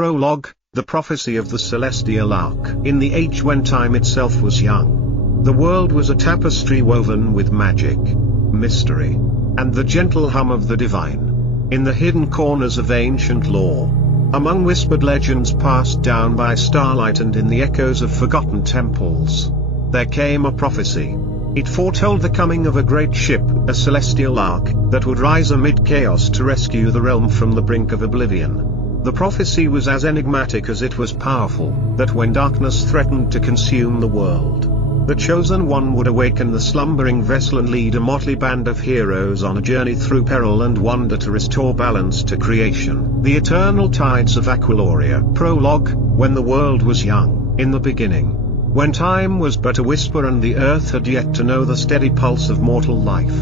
Prologue, the prophecy of the celestial ark. In the age when time itself was young, the world was a tapestry woven with magic, mystery, and the gentle hum of the divine. In the hidden corners of ancient lore, among whispered legends passed down by starlight and in the echoes of forgotten temples, there came a prophecy. It foretold the coming of a great ship, a celestial ark, that would rise amid chaos to rescue the realm from the brink of oblivion. The prophecy was as enigmatic as it was powerful, that when darkness threatened to consume the world, the chosen one would awaken the slumbering vessel and lead a motley band of heroes on a journey through peril and wonder to restore balance to creation. The eternal tides of Aqualoria. Prologue, when the world was young, in the beginning, when time was but a whisper and the earth had yet to know the steady pulse of mortal life,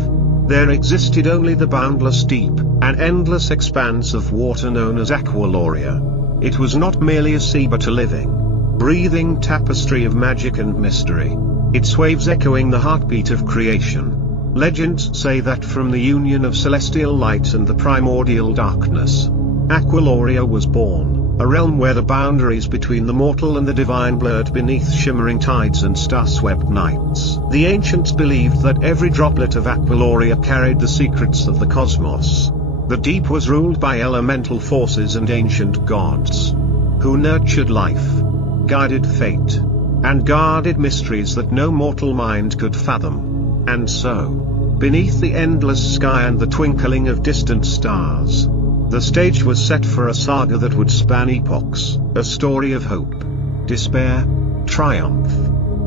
there existed only the boundless deep, an endless expanse of water known as Aqualoria. It was not merely a sea but a living, breathing tapestry of magic and mystery, its waves echoing the heartbeat of creation. Legends say that from the union of celestial light and the primordial darkness, Aqualoria was born. A realm where the boundaries between the mortal and the divine blurred beneath shimmering tides and star-swept nights. The ancients believed that every droplet of Aqualoria carried the secrets of the cosmos. The deep was ruled by elemental forces and ancient gods, who nurtured life, guided fate, and guarded mysteries that no mortal mind could fathom. And so, beneath the endless sky and the twinkling of distant stars, the stage was set for a saga that would span epochs, a story of hope, despair, triumph,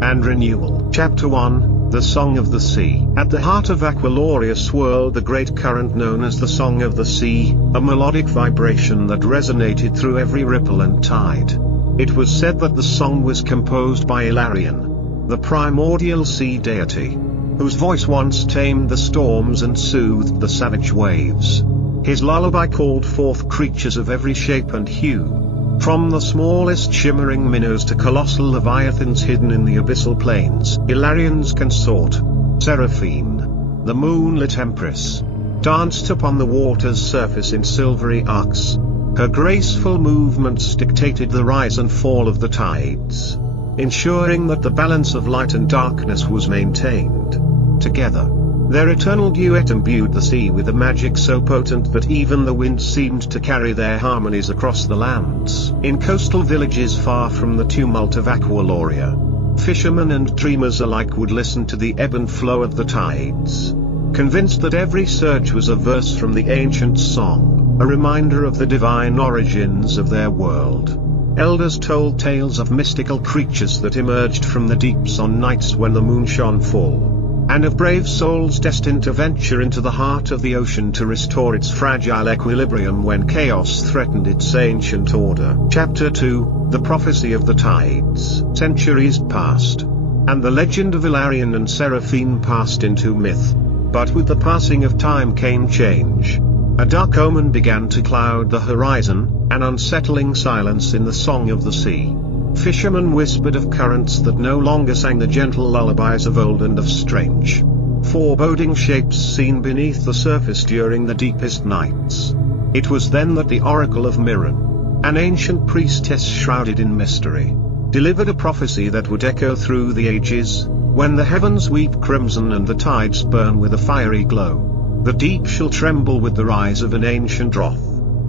and renewal. Chapter 1, The Song of the Sea. At the heart of Aqualoria swirled the great current known as the Song of the Sea, a melodic vibration that resonated through every ripple and tide. It was said that the song was composed by Ilarion, the primordial sea deity, whose voice once tamed the storms and soothed the savage waves. His lullaby called forth creatures of every shape and hue, from the smallest shimmering minnows to colossal leviathans hidden in the abyssal plains. Ilarion's consort, Seraphine, the moonlit empress, danced upon the water's surface in silvery arcs. Her graceful movements dictated the rise and fall of the tides, ensuring that the balance of light and darkness was maintained. Together, their eternal duet imbued the sea with a magic so potent that even the wind seemed to carry their harmonies across the lands. In coastal villages far from the tumult of Aqualoria, fishermen and dreamers alike would listen to the ebb and flow of the tides, convinced that every surge was a verse from the ancient song, a reminder of the divine origins of their world. Elders told tales of mystical creatures that emerged from the deeps on nights when the moon shone full, and of brave souls destined to venture into the heart of the ocean to restore its fragile equilibrium when chaos threatened its ancient order. Chapter 2, The Prophecy of the Tides. Centuries passed, and the legend of Ilarion and Seraphine passed into myth. But with the passing of time came change. A dark omen began to cloud the horizon, an unsettling silence in the song of the sea. Fishermen whispered of currents that no longer sang the gentle lullabies of old and of strange, foreboding shapes seen beneath the surface during the deepest nights. It was then that the Oracle of Mirren, an ancient priestess shrouded in mystery, delivered a prophecy that would echo through the ages. When the heavens weep crimson and the tides burn with a fiery glow, the deep shall tremble with the rise of an ancient wrath.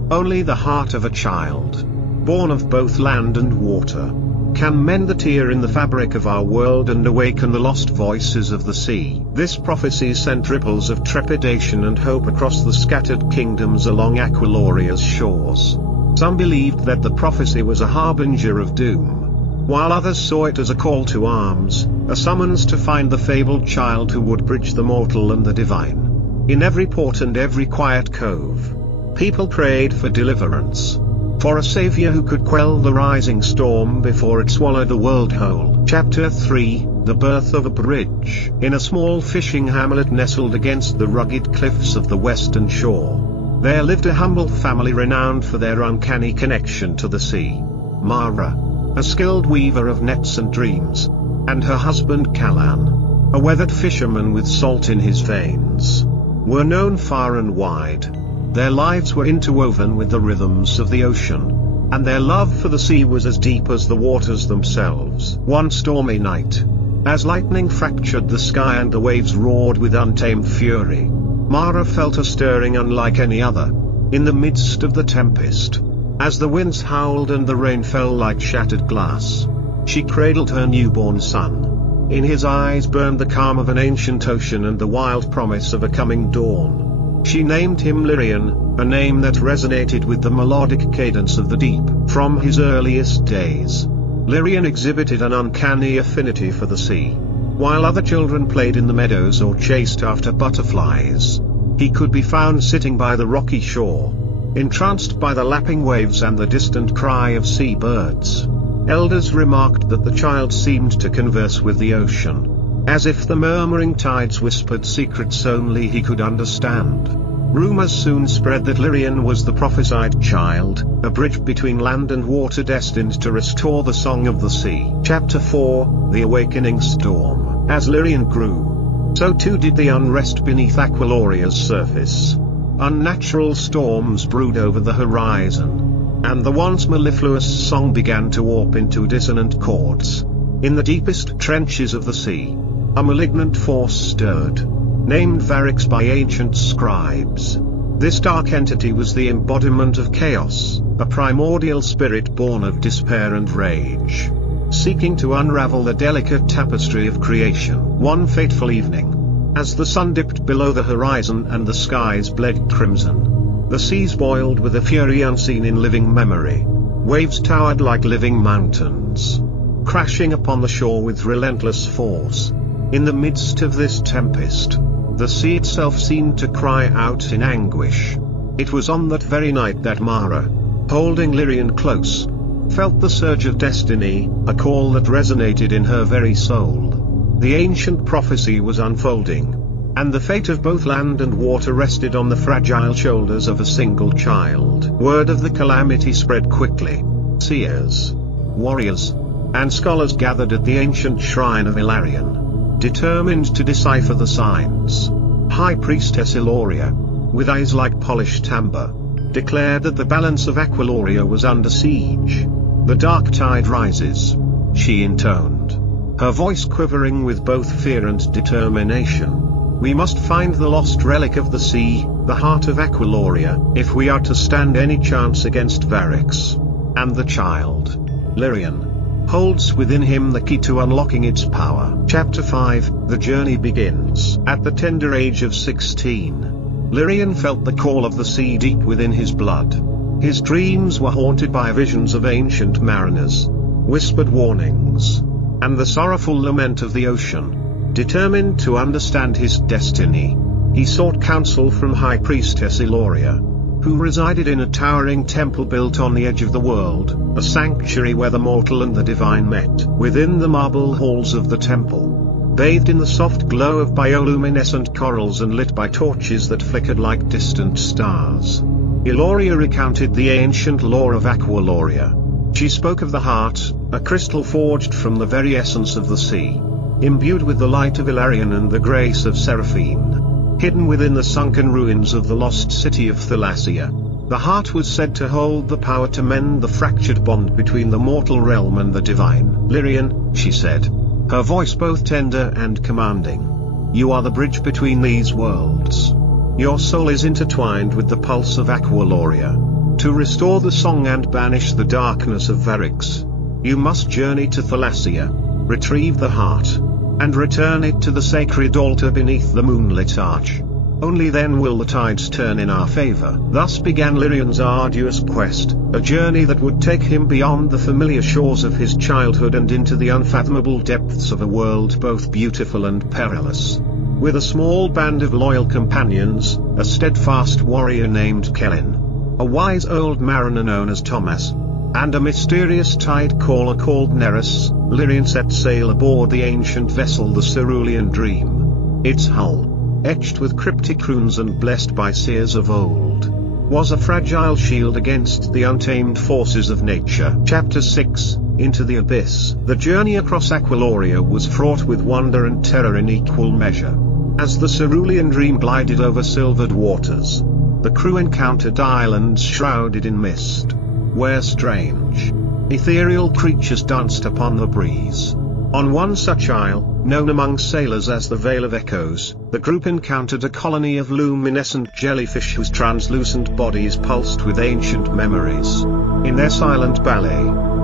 Only the heart of a child, born of both land and water, can mend the tear in the fabric of our world and awaken the lost voices of the sea. This prophecy sent ripples of trepidation and hope across the scattered kingdoms along Aqualoria's shores. Some believed that the prophecy was a harbinger of doom, while others saw it as a call to arms, a summons to find the fabled child who would bridge the mortal and the divine. In every port and every quiet cove, people prayed for deliverance, for a savior who could quell the rising storm before it swallowed the world whole. Chapter 3, The Birth of a Bridge. In a small fishing hamlet nestled against the rugged cliffs of the western shore, there lived a humble family renowned for their uncanny connection to the sea. Mara, a skilled weaver of nets and dreams, and her husband Callan, a weathered fisherman with salt in his veins, were known far and wide. Their lives were interwoven with the rhythms of the ocean, and their love for the sea was as deep as the waters themselves. One stormy night, as lightning fractured the sky and the waves roared with untamed fury, Mara felt a stirring unlike any other. In the midst of the tempest, as the winds howled and the rain fell like shattered glass, she cradled her newborn son. In his eyes burned the calm of an ancient ocean and the wild promise of a coming dawn. She named him Lirian, a name that resonated with the melodic cadence of the deep. From his earliest days, Lirian exhibited an uncanny affinity for the sea. While other children played in the meadows or chased after butterflies, he could be found sitting by the rocky shore, entranced by the lapping waves and the distant cry of seabirds. Elders remarked that the child seemed to converse with the ocean, as if the murmuring tides whispered secrets only he could understand. Rumors soon spread that Lirian was the prophesied child, a bridge between land and water destined to restore the song of the sea. Chapter 4, The Awakening Storm. As Lirian grew, so too did the unrest beneath Aqualoria's surface. Unnatural storms brewed over the horizon, and the once mellifluous song began to warp into dissonant chords. In the deepest trenches of the sea, a malignant force stirred, named Varix by ancient scribes. This dark entity was the embodiment of chaos, a primordial spirit born of despair and rage, seeking to unravel the delicate tapestry of creation. One fateful evening, as the sun dipped below the horizon and the skies bled crimson, the seas boiled with a fury unseen in living memory. Waves towered like living mountains, crashing upon the shore with relentless force. In the midst of this tempest, the sea itself seemed to cry out in anguish. It was on that very night that Mara, holding Lirian close, felt the surge of destiny, a call that resonated in her very soul. The ancient prophecy was unfolding, and the fate of both land and water rested on the fragile shoulders of a single child. Word of the calamity spread quickly. Seers, warriors, and scholars gathered at the ancient shrine of Ilarion, determined to decipher the signs. High Priestess Iloria, with eyes like polished amber, declared that the balance of Aqualoria was under siege. "The dark tide rises," she intoned, her voice quivering with both fear and determination. "We must find the lost relic of the sea, the heart of Aqualoria, if we are to stand any chance against Varix. And the child, Lirian, holds within him the key to unlocking its power." Chapter 5, The Journey Begins. At the tender age of 16, Lirian felt the call of the sea deep within his blood. His dreams were haunted by visions of ancient mariners, whispered warnings, and the sorrowful lament of the ocean. Determined to understand his destiny, he sought counsel from High Priestess Iloria, who resided in a towering temple built on the edge of the world, a sanctuary where the mortal and the divine met. Within the marble halls of the temple, bathed in the soft glow of bioluminescent corals and lit by torches that flickered like distant stars, Iloria recounted the ancient lore of Aqualoria. She spoke of the heart, a crystal forged from the very essence of the sea, imbued with the light of Ilarion and the grace of Seraphine. Hidden within the sunken ruins of the lost city of Thalassia, the heart was said to hold the power to mend the fractured bond between the mortal realm and the divine. "Lirian," she said, her voice both tender and commanding, "you are the bridge between these worlds. Your soul is intertwined with the pulse of Aqualoria. To restore the song and banish the darkness of Varix, you must journey to Thalassia, retrieve the heart, and return it to the sacred altar beneath the moonlit arch. Only then will the tides turn in our favor." Thus began Lirian's arduous quest, a journey that would take him beyond the familiar shores of his childhood and into the unfathomable depths of a world both beautiful and perilous. With a small band of loyal companions, a steadfast warrior named Kellin, a wise old mariner known as Thomas, and a mysterious tide caller called Nereus, Lirian set sail aboard the ancient vessel the Cerulean Dream. Its hull, etched with cryptic runes and blessed by seers of old, was a fragile shield against the untamed forces of nature. Chapter 6, Into the Abyss. The journey across Aqualoria was fraught with wonder and terror in equal measure. As the Cerulean Dream glided over silvered waters, the crew encountered islands shrouded in mist, where strange, ethereal creatures danced upon the breeze. On one such isle, known among sailors as the Vale of Echoes, the group encountered a colony of luminescent jellyfish whose translucent bodies pulsed with ancient memories. In their silent ballet,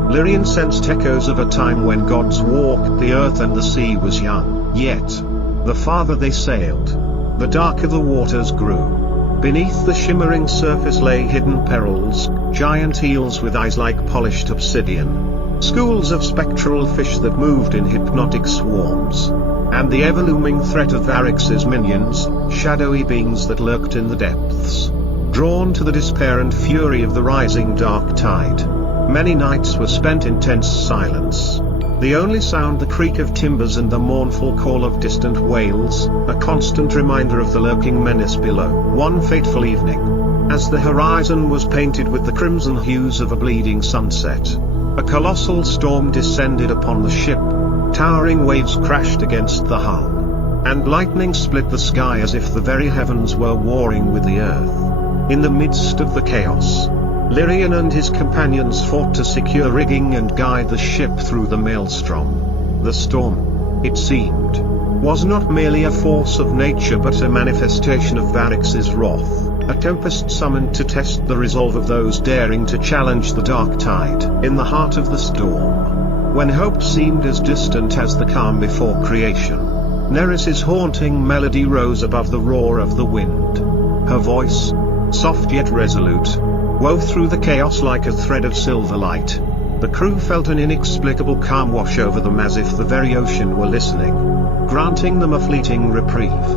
Lyrian sensed echoes of a time when gods walked the earth and the sea was young. Yet, the farther they sailed, the darker the waters grew. Beneath the shimmering surface lay hidden perils, giant eels with eyes like polished obsidian, schools of spectral fish that moved in hypnotic swarms, and the ever-looming threat of Varix's minions, shadowy beings that lurked in the depths, drawn to the despair and fury of the rising dark tide. Many nights were spent in tense silence. The only sound the creak of timbers and the mournful call of distant whales, a constant reminder of the lurking menace below. One fateful evening, as the horizon was painted with the crimson hues of a bleeding sunset, a colossal storm descended upon the ship. Towering waves crashed against the hull, and lightning split the sky as if the very heavens were warring with the earth. In the midst of the chaos, Lyrian and his companions fought to secure rigging and guide the ship through the maelstrom. The storm, it seemed, was not merely a force of nature but a manifestation of Varix's wrath, a tempest summoned to test the resolve of those daring to challenge the dark tide. In the heart of the storm, when hope seemed as distant as the calm before creation, Nereus's haunting melody rose above the roar of the wind. Her voice, soft yet resolute, wove through the chaos like a thread of silver light. The crew felt an inexplicable calm wash over them as if the very ocean were listening, granting them a fleeting reprieve.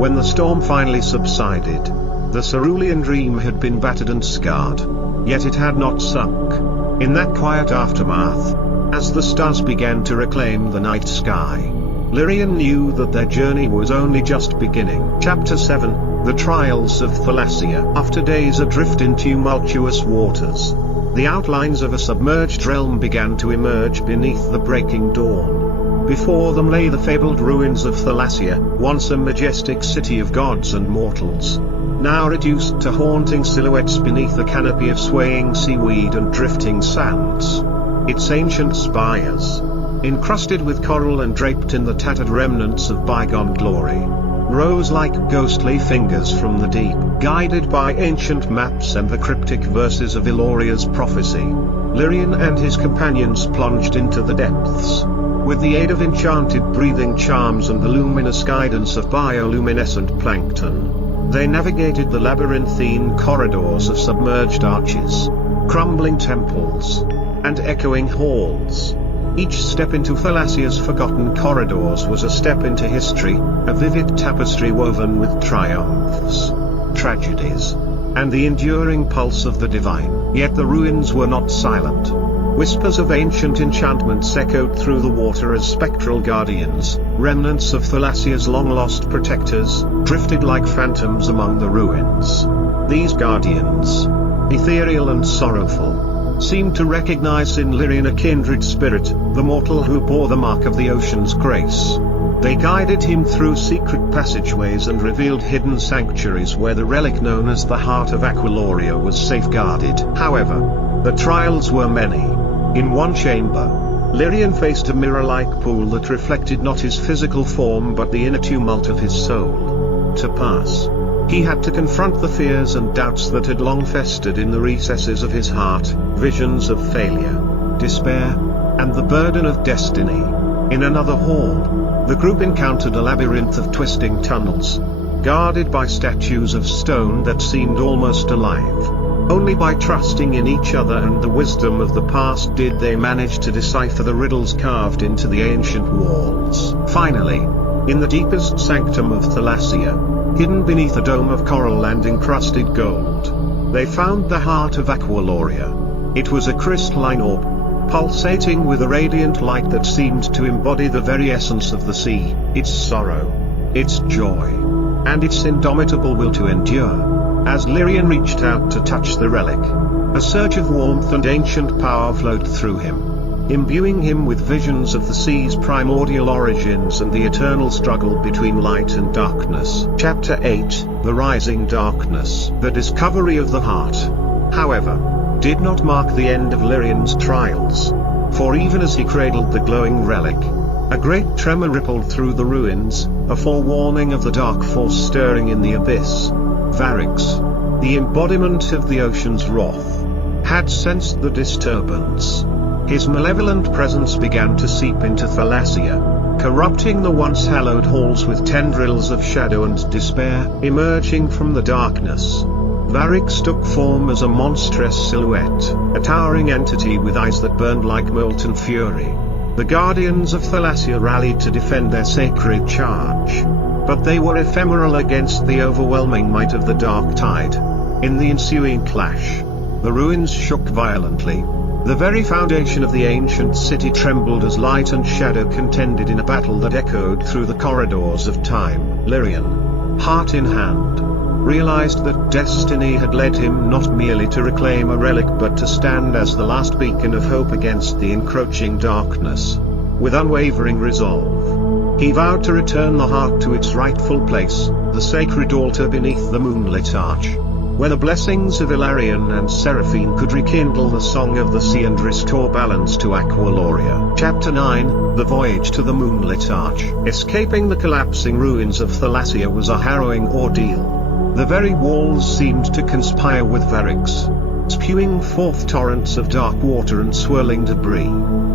When the storm finally subsided, the cerulean dream had been battered and scarred, yet it had not sunk. In that quiet aftermath, as the stars began to reclaim the night sky, Lyrian knew that their journey was only just beginning. Chapter 7, The Trials of Thalassia. After days adrift in tumultuous waters, the outlines of a submerged realm began to emerge beneath the breaking dawn. Before them lay the fabled ruins of Thalassia, once a majestic city of gods and mortals, now reduced to haunting silhouettes beneath a canopy of swaying seaweed and drifting sands. Its ancient spires, encrusted with coral and draped in the tattered remnants of bygone glory, rose like ghostly fingers from the deep. Guided by ancient maps and the cryptic verses of Iloria's prophecy, Lyrian and his companions plunged into the depths. With the aid of enchanted breathing charms and the luminous guidance of bioluminescent plankton, they navigated the labyrinthine corridors of submerged arches, crumbling temples, and echoing halls. Each step into Thalassia's forgotten corridors was a step into history, a vivid tapestry woven with triumphs, tragedies, and the enduring pulse of the divine. Yet the ruins were not silent. Whispers of ancient enchantments echoed through the water as spectral guardians, remnants of Thalassia's long-lost protectors, drifted like phantoms among the ruins. These guardians, ethereal and sorrowful, seemed to recognize in Lyrian a kindred spirit, the mortal who bore the mark of the ocean's grace. They guided him through secret passageways and revealed hidden sanctuaries where the relic known as the Heart of Aqualoria was safeguarded. However, the trials were many. In one chamber, Lyrian faced a mirror-like pool that reflected not his physical form but the inner tumult of his soul. To pass, he had to confront the fears and doubts that had long festered in the recesses of his heart, visions of failure, despair, and the burden of destiny. In another hall, the group encountered a labyrinth of twisting tunnels, guarded by statues of stone that seemed almost alive. Only by trusting in each other and the wisdom of the past did they manage to decipher the riddles carved into the ancient walls. Finally, in the deepest sanctum of Thalassia, hidden beneath a dome of coral and encrusted gold, they found the Heart of Aqualoria. It was a crystalline orb, pulsating with a radiant light that seemed to embody the very essence of the sea, its sorrow, its joy, and its indomitable will to endure. As Lyrian reached out to touch the relic, a surge of warmth and ancient power flowed through him, imbuing him with visions of the sea's primordial origins and the eternal struggle between light and darkness. Chapter 8, The Rising Darkness. The Discovery of the Heart. However, did not mark the end of Lyrian's trials. For even as he cradled the glowing relic, a great tremor rippled through the ruins, a forewarning of the dark force stirring in the abyss. Varix, the embodiment of the ocean's wrath, had sensed the disturbance. His malevolent presence began to seep into Thalassia, corrupting the once hallowed halls with tendrils of shadow and despair. Emerging from the darkness, Varix took form as a monstrous silhouette, a towering entity with eyes that burned like molten fury. The guardians of Thalassia rallied to defend their sacred charge. But they were ephemeral against the overwhelming might of the dark tide. In the ensuing clash, the ruins shook violently. The very foundation of the ancient city trembled as light and shadow contended in a battle that echoed through the corridors of time. Lyrian, heart in hand, realized that destiny had led him not merely to reclaim a relic but to stand as the last beacon of hope against the encroaching darkness. With unwavering resolve, he vowed to return the heart to its rightful place, the sacred altar beneath the moonlit arch, where the blessings of Ilarion and Seraphine could rekindle the song of the sea and restore balance to Aqualoria. Chapter 9, The Voyage to the Moonlit Arch. Escaping the collapsing ruins of Thalassia was a harrowing ordeal. The very walls seemed to conspire with Varix, spewing forth torrents of dark water and swirling debris.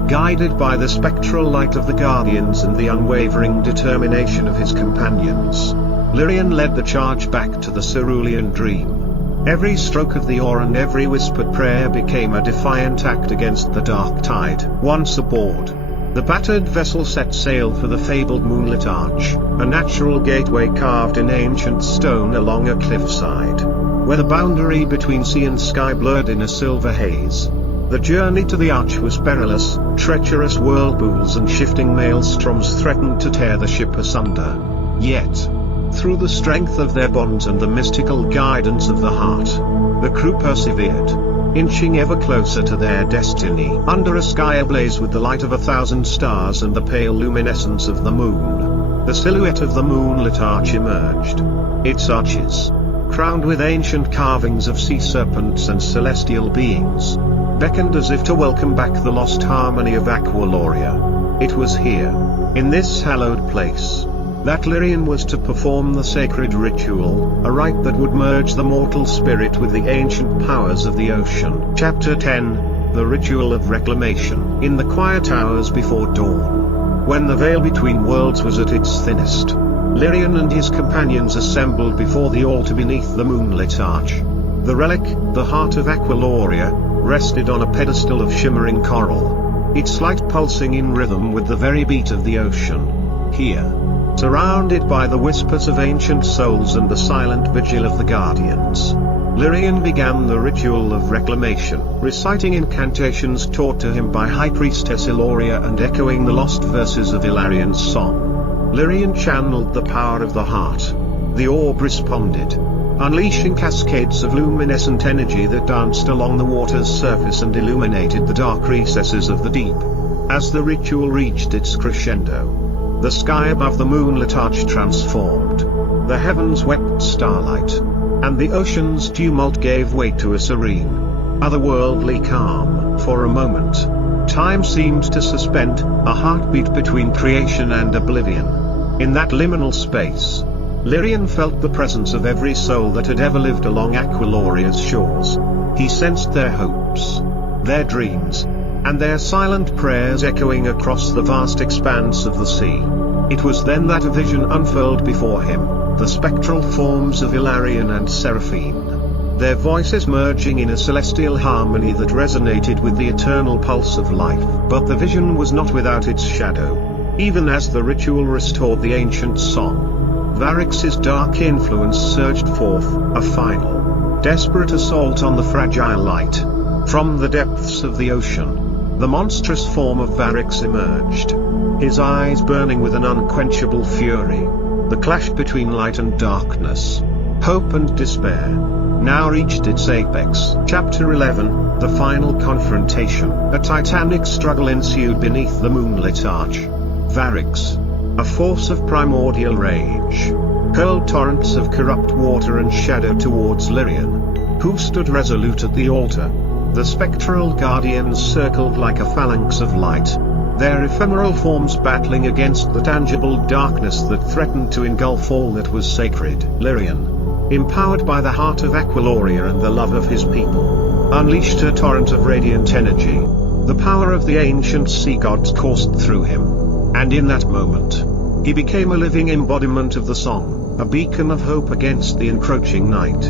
Guided by the spectral light of the Guardians and the unwavering determination of his companions, Lyrian led the charge back to the cerulean dream. Every stroke of the oar and every whispered prayer became a defiant act against the dark tide. Once aboard, the battered vessel set sail for the fabled moonlit arch, a natural gateway carved in ancient stone along a cliffside, where the boundary between sea and sky blurred in a silver haze. The journey to the arch was perilous. Treacherous whirlpools and shifting maelstroms threatened to tear the ship asunder. Yet, through the strength of their bonds and the mystical guidance of the heart, the crew persevered, inching ever closer to their destiny. Under a sky ablaze with the light of 1,000 stars and the pale luminescence of the moon, the silhouette of the moonlit arch emerged. Its arches, crowned with ancient carvings of sea serpents and celestial beings, beckoned as if to welcome back the lost harmony of Aqualoria. It was here, in this hallowed place, that Lyrian was to perform the sacred ritual, a rite that would merge the mortal spirit with the ancient powers of the ocean. Chapter 10, The Ritual of Reclamation. In the quiet hours before dawn, when the veil between worlds was at its thinnest, Lyrian and his companions assembled before the altar beneath the moonlit arch. The relic, the heart of Aqualoria, rested on a pedestal of shimmering coral, its light pulsing in rhythm with the very beat of the ocean. Here, surrounded by the whispers of ancient souls and the silent vigil of the Guardians, Lyrian began the ritual of reclamation, reciting incantations taught to him by High Priestess Iloria and echoing the lost verses of Ilarion's song. Lyrian channeled the power of the heart. The orb responded, unleashing cascades of luminescent energy that danced along the water's surface and illuminated the dark recesses of the deep. As the ritual reached its crescendo, the sky above the moonlit arch transformed. The heavens wept starlight, and the ocean's tumult gave way to a serene, otherworldly calm. For a moment, time seemed to suspend, a heartbeat between creation and oblivion. In that liminal space, Lyrian felt the presence of every soul that had ever lived along Aqualoria's shores. He sensed their hopes, their dreams, and their silent prayers echoing across the vast expanse of the sea. It was then that a vision unfurled before him, the spectral forms of Ilarion and Seraphine, their voices merging in a celestial harmony that resonated with the eternal pulse of life. But the vision was not without its shadow. Even as the ritual restored the ancient song, Varix's dark influence surged forth, a final, desperate assault on the fragile light. From the depths of the ocean, the monstrous form of Varix emerged, his eyes burning with an unquenchable fury. The clash between light and darkness, hope and despair, now reached its apex. Chapter 11, The Final Confrontation. A titanic struggle ensued beneath the moonlit arch. Varix, a force of primordial rage, hurled torrents of corrupt water and shadow towards Lyrian, who stood resolute at the altar. The spectral guardians circled like a phalanx of light, their ephemeral forms battling against the tangible darkness that threatened to engulf all that was sacred. Lyrian, empowered by the heart of Aqualoria and the love of his people, unleashed a torrent of radiant energy. The power of the ancient sea gods coursed through him, and in that moment, he became a living embodiment of the song, a beacon of hope against the encroaching night.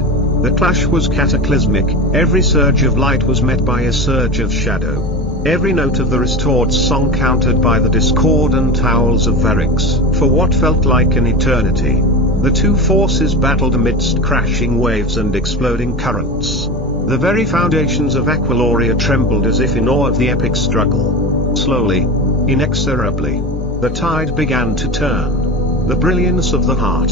The clash was cataclysmic, every surge of light was met by a surge of shadow. Every note of the restored song countered by the discordant howls of Varix. For what felt like an eternity, the two forces battled amidst crashing waves and exploding currents. The very foundations of Aqualoria trembled as if in awe of the epic struggle. Slowly, inexorably, the tide began to turn. The brilliance of the heart,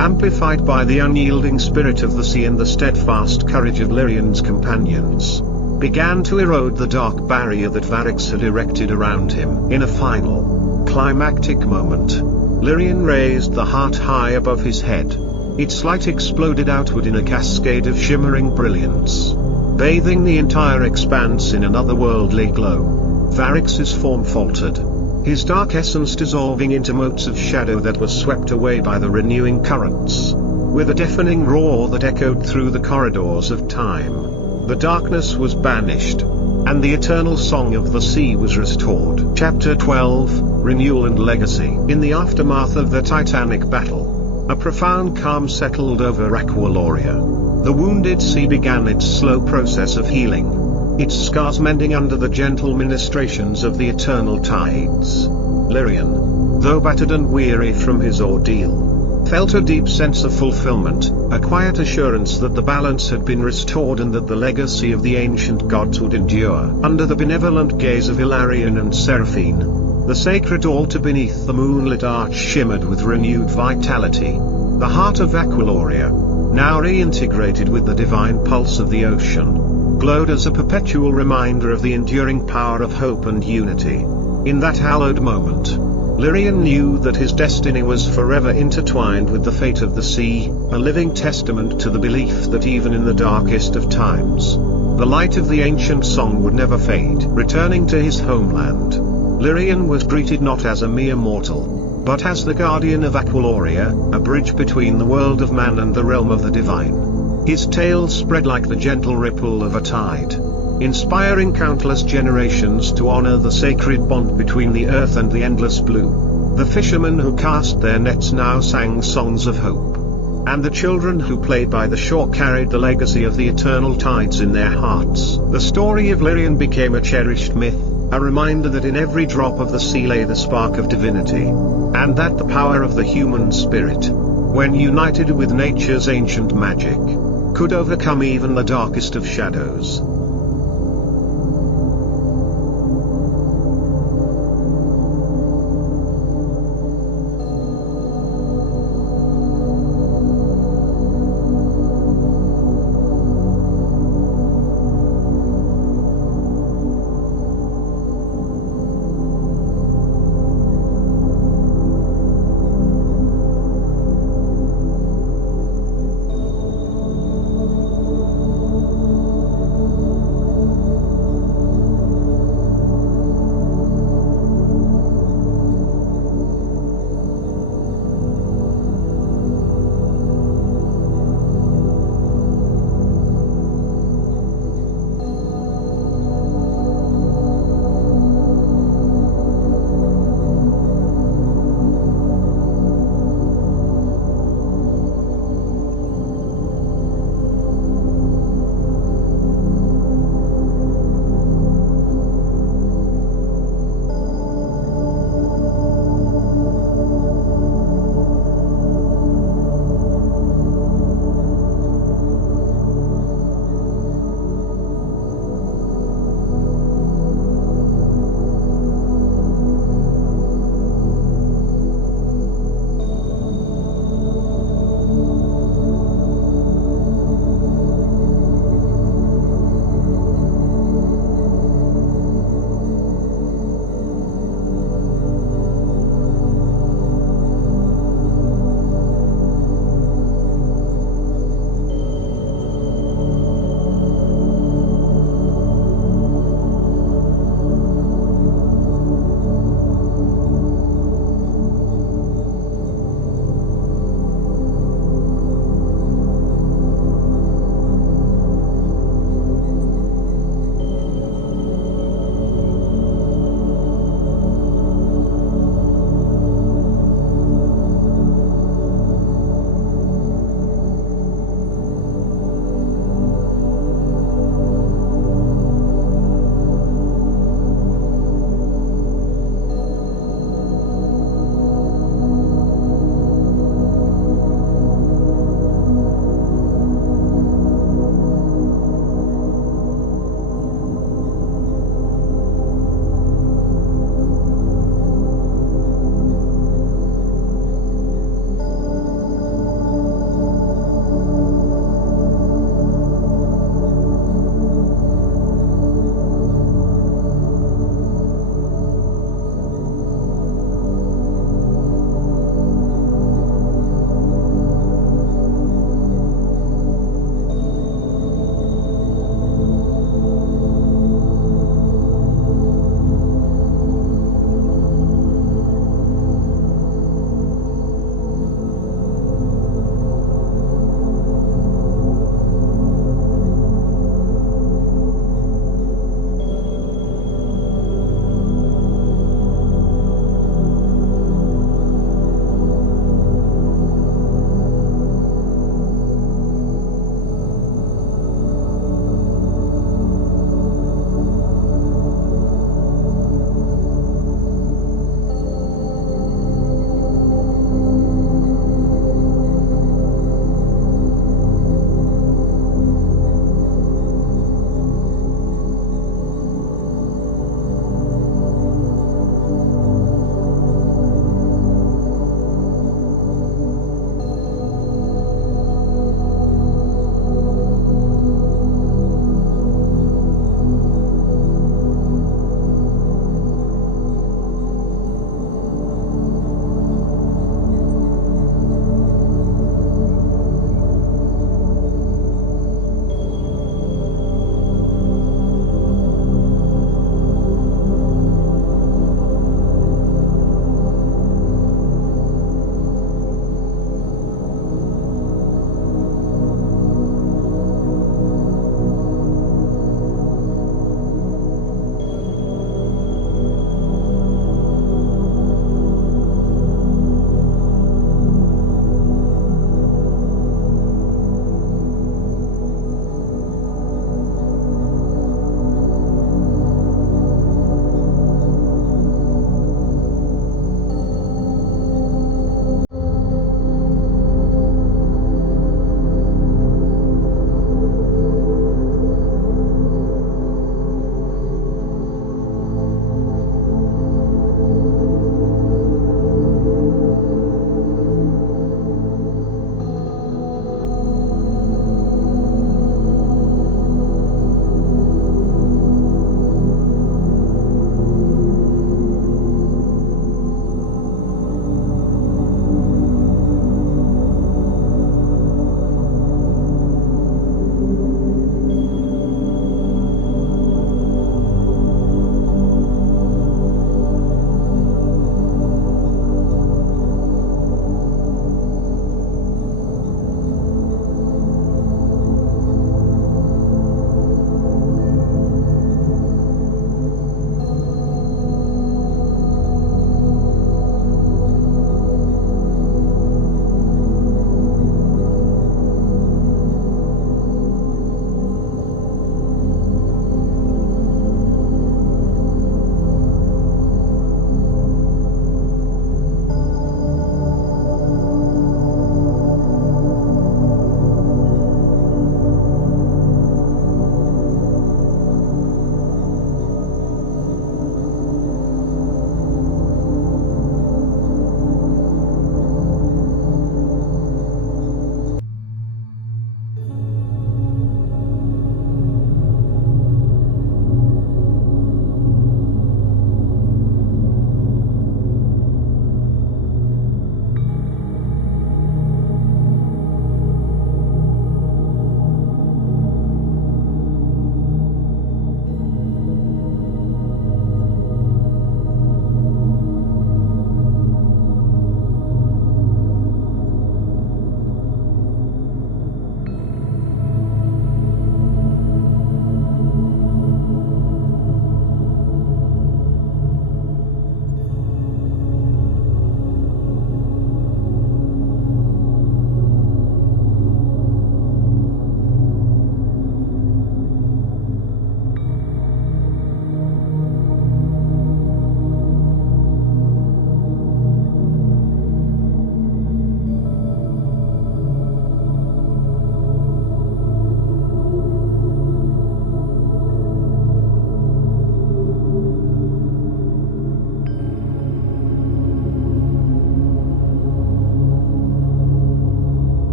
amplified by the unyielding spirit of the sea and the steadfast courage of Lyrian's companions, began to erode the dark barrier that Varix had erected around him. In a final, climactic moment, Lyrian raised the heart high above his head. Its light exploded outward in a cascade of shimmering brilliance, bathing the entire expanse in an otherworldly glow. Varix's form faltered, his dark essence dissolving into motes of shadow that were swept away by the renewing currents. With a deafening roar that echoed through the corridors of time, the darkness was banished, and the eternal song of the sea was restored. Chapter 12, Renewal and Legacy. In the aftermath of the titanic battle, a profound calm settled over Aqualoria. The wounded sea began its slow process of healing, its scars mending under the gentle ministrations of the eternal tides. Lyrian, though battered and weary from his ordeal, felt a deep sense of fulfillment, a quiet assurance that the balance had been restored and that the legacy of the ancient gods would endure. Under the benevolent gaze of Hilarion and Seraphine, the sacred altar beneath the moonlit arch shimmered with renewed vitality. The heart of Aqualoria, now reintegrated with the divine pulse of the ocean, glowed as a perpetual reminder of the enduring power of hope and unity. In that hallowed moment, Lyrian knew that his destiny was forever intertwined with the fate of the sea, a living testament to the belief that even in the darkest of times, the light of the ancient song would never fade. Returning to his homeland, Lyrian was greeted not as a mere mortal, but as the guardian of Aqualoria, a bridge between the world of man and the realm of the divine. His tale spread like the gentle ripple of a tide, inspiring countless generations to honor the sacred bond between the earth and the endless blue. The fishermen who cast their nets now sang songs of hope, and the children who played by the shore carried the legacy of the eternal tides in their hearts. The story of Lyrian became a cherished myth, a reminder that in every drop of the sea lay the spark of divinity, and that the power of the human spirit, when united with nature's ancient magic, could overcome even the darkest of shadows.